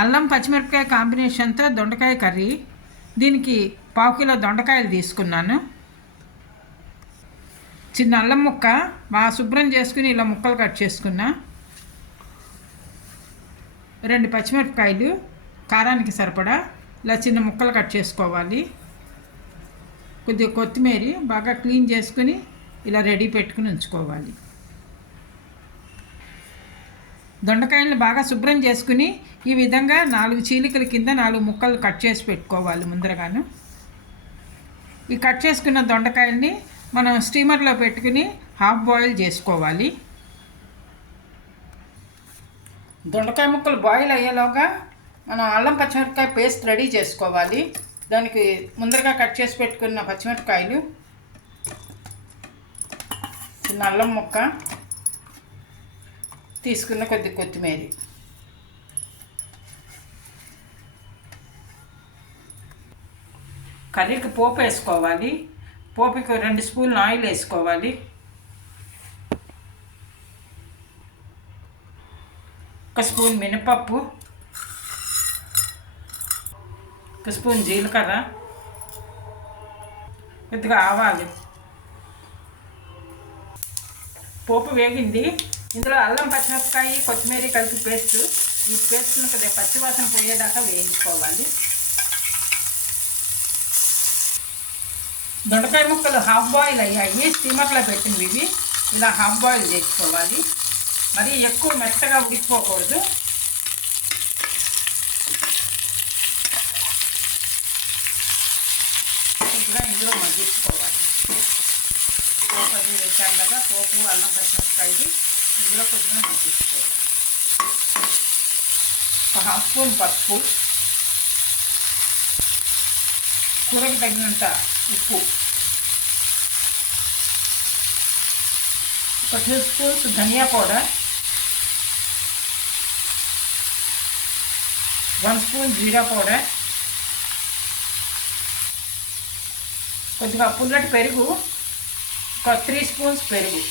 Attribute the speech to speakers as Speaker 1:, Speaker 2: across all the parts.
Speaker 1: అల్లం పచ్చిమిరపకాయ కాంబినేషన్తో దొండకాయ కర్రీ. దీనికి పావు కిలో దొండకాయలు తీసుకున్నాను. చిన్న అల్లం ముక్క బాగా శుభ్రం చేసుకుని ఇలా ముక్కలు కట్ చేసుకున్నా. రెండు పచ్చిమిరపకాయలు కారానికి సరిపడా ఇలా చిన్న ముక్కలు కట్ చేసుకోవాలి. కొద్దిగా కొత్తిమీర బాగా క్లీన్ చేసుకుని ఇలా రెడీ పెట్టుకుని ఉంచుకోవాలి. దొండకాయలను బాగా శుభ్రం చేసుకుని ఈ విధంగా నాలుగు చీలికల కింద నాలుగు ముక్కలు కట్ చేసి పెట్టుకోవాలి ముందరగాను. ఈ కట్ చేసుకున్న దొండకాయల్ని మనం స్టీమర్లో పెట్టుకుని హాఫ్ బాయిల్ చేసుకోవాలి. దొండకాయ ముక్కలు బాయిల్ అయ్యేలోగా మనం అల్లం పచ్చిమిరపకాయ పేస్ట్ రెడీ చేసుకోవాలి. దానికి ముందరగా కట్ చేసి పెట్టుకున్న పచ్చిమిరపకాయలు చిన్న అల్లం ముక్క తీసుకున్న కొద్ది కొత్తిమీర. కర్రీకి పోపు వేసుకోవాలి. పోపుకి రెండు స్పూన్లు ఆయిల్ వేసుకోవాలి. ఒక స్పూన్ మినపప్పు. ఒక స్పూన్ జీలకర్ర. కొద్దిగా ఆవాలు. పోపు వేగింది. ఇందులో అల్లం పచ్చిమిరపకాయ కొత్తిమీర కలిపి పేస్ట్. ఈ పేస్ట్ను కొద్దిగా పచ్చివాసన పోయేదాకా వేయించుకోవాలి. దొండకాయ ముక్కలు హాఫ్ బాయిల్ అయ్యాయి. స్టీమర్లో పెట్టినవి ఇవి. ఇలా హాఫ్ బాయిల్ చేసుకోవాలి. మరి ఎక్కువ మెత్తగా ఉడికిపోకూడదు. కొద్దిగా ఇందులో మగ్గించుకోవాలి. పోపు అది వేసాం కదా పోపు అల్లం పచ్చిమిరపకాయలు ఇందులో కొద్దిగా మగ్గించుకోవాలి ఒక హాఫ్ స్పూన్ పసుపు కూరకి తగినంత ఉప్పు ఒక టూ స్పూన్స్ ధనియా పౌడర్ వన్ స్పూన్ జీరా పౌడర్ కొద్దిగా పుల్లటి పెరుగు ఒక త్రీ స్పూన్స్ పెరుగు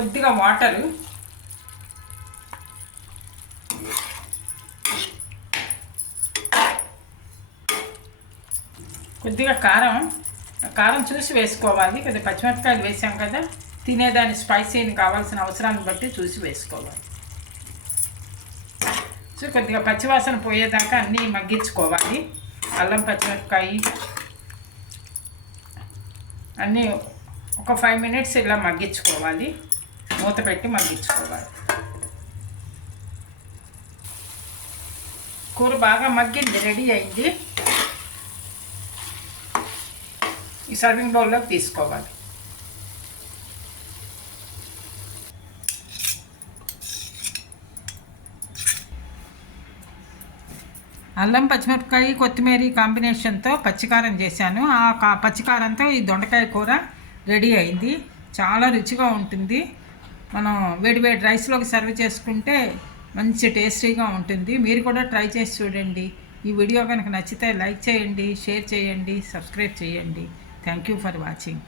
Speaker 1: కొద్దిగా వాటరు. కొద్దిగా కారం. కారం చూసి వేసుకోవాలి. కొద్దిగా పచ్చిమిరపకాయలు వేసాం కదా. తినేదాని స్పైసీని కావాల్సిన అవసరాన్ని బట్టి చూసి వేసుకోవాలి. సో కొద్దిగా పచ్చివాసన పోయేదాకా అన్నీ మగ్గించుకోవాలి. అల్లం పచ్చిమిరపకాయ. అన్నీ ఒక ఫైవ్ మినిట్స్ ఇలా మగ్గించుకోవాలి. మూత పెట్టి మగ్గించుకోవాలి. కూర బాగా మగ్గింది రెడీ అయింది. ఈ సర్వింగ్ బౌల్లోకి తీసుకోవాలి. అల్లం పచ్చిమిరపకాయ కొత్తిమీర కాంబినేషన్తో పచ్చికారం చేశాను. ఆ కా పచ్చికారంతో ఈ దొండకాయ కూర రెడీ అయింది. చాలా రుచిగా ఉంటుంది. మనం వేడి వేడి రైస్లోకి సర్వ్ చేసుకుంటే మంచి టేస్టీగా ఉంటుంది. మీరు కూడా ట్రై చేసి చూడండి. ఈ వీడియో కనుక నచ్చితే లైక్ చేయండి షేర్ చేయండి సబ్స్క్రైబ్ చేయండి. Thank you for watching.